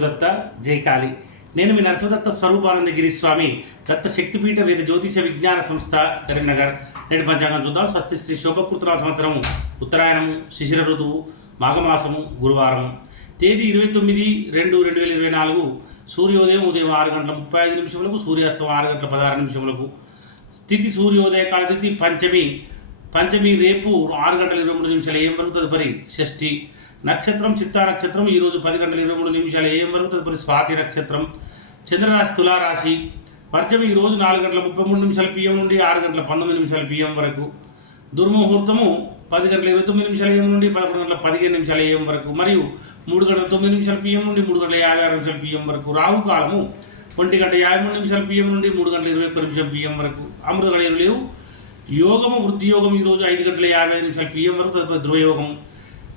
దత్త జై కాళీ. నేను మీ నరసింహదత్త స్వరూపానందగిరి స్వామి దత్త శక్తిపీఠ వేద జ్యోతిష విజ్ఞాన సంస్థ కరీంనగర్. నేటి పంచాంగం చూద్దాం. స్వస్తి శ్రీ శోభకృతనామ సంవత్సరం ఉత్తరాయణము శిశిర ఋతువు మాఘమాసము గురువారం తేదీ 29/2/2024 సూర్యోదయం ఉదయం 6:35 సూర్యాస్తం 6:16 తిథి సూర్యోదయ కాల తిథి పంచమి రేపు 6:23 AM వరకు, తదుపరి షష్ఠి. నక్షత్రం చిత్తా నక్షత్రం ఈరోజు 10:23 AM వరకు, తదుపరి స్వాతి నక్షత్రం. చంద్రరాశి తులారాశి. వర్జం ఈరోజు 4:33 PM నుండి 6:19 PM వరకు. దుర్ముహూర్తము 10:29 AM నుండి 11:15 AM వరకు మరియు 3:09 PM నుండి 3:56 PM వరకు. రాహుకాలము 1:53 PM నుండి 3:21 PM వరకు. అమృత గడియలు లేవు. యోగము వృద్ధి యోగం ఈరోజు 5:55 PM వరకు, తదుపరి ధ్రువయోగం.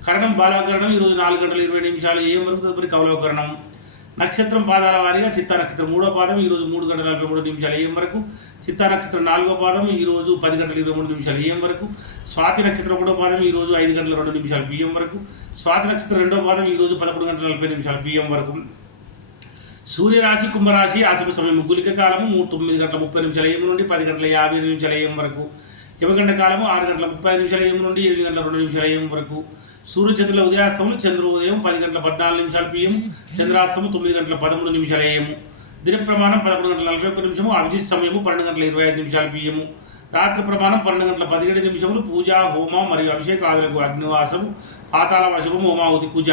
కరణం బాలాకరణం ఈరోజు 4:20 AM వరకు, తదుపరి కవలవకరణం. నక్షత్రం పాదాల వారీగా చిత్తా నక్షత్రం 3వ పాదం ఈరోజు 3:43 AM వరకు. చిత్తా నక్షత్రం 4వ పాదం ఈరోజు 10:23 AM వరకు. స్వాతి నక్షత్రం 1వ పాదం ఈరోజు 5:02 PM వరకు. స్వాతి నక్షత్రం 2వ పాదం ఈరోజు 11:40 PM వరకు. సూర్యరాశి కుంభరాశి. ఆశమ సమయం గులిక కాలము 9:30 AM నుండి 10:50 AM వరకు. యమగండ కాలము 6:35 AM నుండి 8:02 AM వరకు. సూర్యచంద్రుల ఉదయాస్తములు చంద్రోదయం 10:14 PM, చంద్రాస్తము 9:13 AM. దిన ప్రమాణం 11:41, అభిజిత్ సమయము 12:25 PM. రాత్రి ప్రమాణం 12:17 పూజ హోమ మరియు అభిషేకాదులకు అగ్నివాసము, పాతాళ వశము, హోమావతి పూజ.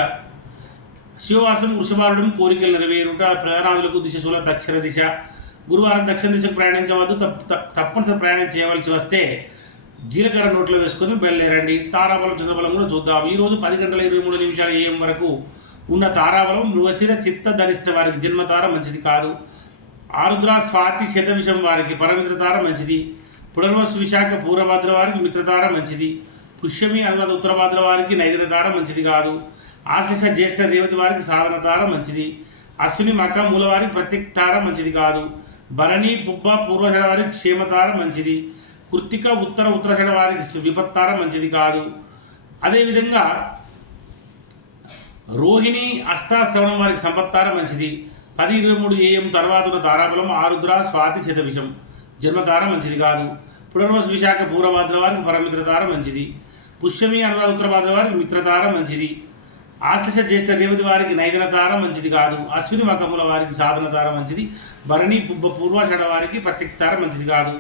శివవాసం వృషభారుడం కోరికలు నెరవేరుట. ప్రయాణాదులకు దిశశూల దక్షిణ దిశ. గురువారం దక్షిణ దిశకు ప్రయాణించవద్దు. తప్పనిసరి ప్రయాణం చేయవలసి వస్తే జీలకర్ర నోట్లో వేసుకొని బయలుదేరండి. తారాబలం చంద్రబలం కూడా చూద్దాం. ఈరోజు 10:23 AM వరకు ఉన్న తారాబలం మృగశిర చిత్త ధనిష్ట వారికి జన్మతార మంచిది కాదు. ఆరుద్ర స్వాతి శతవిషం వారికి పరమిత్రతార మంచిది. పునర్వసు విశాఖ పూర్వభద్ర వారికి మిత్రతార మంచిది. పుష్యమి అనురాధ ఉత్తరభద్ర వారికి నైదినతార మంచిది కాదు. ఆశిష జ్యేష్ఠ రేవతి వారికి సాధనతార మంచిది. అశ్విని మక మూల వారికి ప్రత్యక్తార మంచిది కాదు. భరణి పుబ్బ పూర్వషడ వారికి క్షేమతార మంచిది. కృత్తిక ఉత్తరషడ వారికి విపత్తార మంచిది కాదు. అదేవిధంగా రోహిణి అష్టాశ్రవణం వారికి సంపత్తార మంచిది. 10:23 AM తర్వాత ఉన్న తారాబలం ఆరుద్ర స్వాతి శతవిషం జన్మతార మంచిది కాదు. పునర్వసు విశాఖ పూర్వభద్ర వారికి పరమిత్రతార మంచిది. పుష్యమి అనురాధ ఉత్తరభద్ర వారికి మిత్రతార మంచిది. ఆశ్లేష జ్యేష్ఠ రేవతి వారికి నైదనతార మంచిది కాదు. అశ్విని మకముల వారికి సాధనతార మంచిది. భరణి పుబ్బ పూర్వషడ వారికి ప్రత్యక్తార మంచిది కాదు.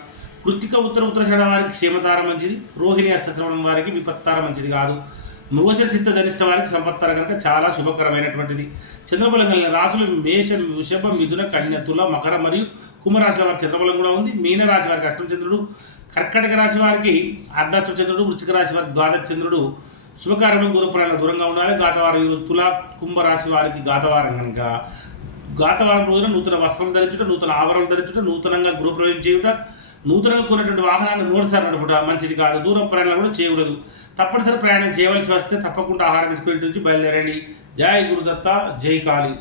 కృత్తిక ఉత్తరషడ వారికి క్షేమతార మంచిది. రోహిణి అష్టశ్రవణం వారికి విపత్తార మంచిది కాదు. మృగశిర చిత్త ధనిష్ట వారికి సంపత్తార కనుక చాలా శుభకరమైనటువంటిది. చంద్రబలం కలిగిన రాశులు మేషం, వృషభ, మిథున, కన్య, తుల, మకర మరియు కుంభరాశుల వారికి చంద్రబలం కూడా ఉంది. మీనరాశి వారికి అష్టమ చంద్రుడు, కర్కటక రాశి వారికి అర్ధాష్టమ చంద్రుడు, వృశ్చిక రాశి వారికి ద్వాదశ చంద్రుడు. శుభకార్యంలో దూరప్రయాణాలకు దూరంగా ఉండాలి. గాతవారం తుల కుంభరాశి వారికి గాతవారం కనుక గాతవారం రోజున నూతన వస్త్రం ధరించుట, నూతన ఆభరణలు ధరించుట, నూతనంగా గృహప్రవేశం చేయుట, నూతనంగా కొన్నటువంటి వాహనాన్ని నోటిసారి నడుపుట మంచిది కాదు. దూరం ప్రయాణాలు కూడా చేయకూడదు. తప్పనిసరి ప్రయాణం చేయవలసి వస్తే తప్పకుండా ఆహారం తీసుకుని నుంచి బయలుదేరండి. జై గురుదత్త జై కాళీ.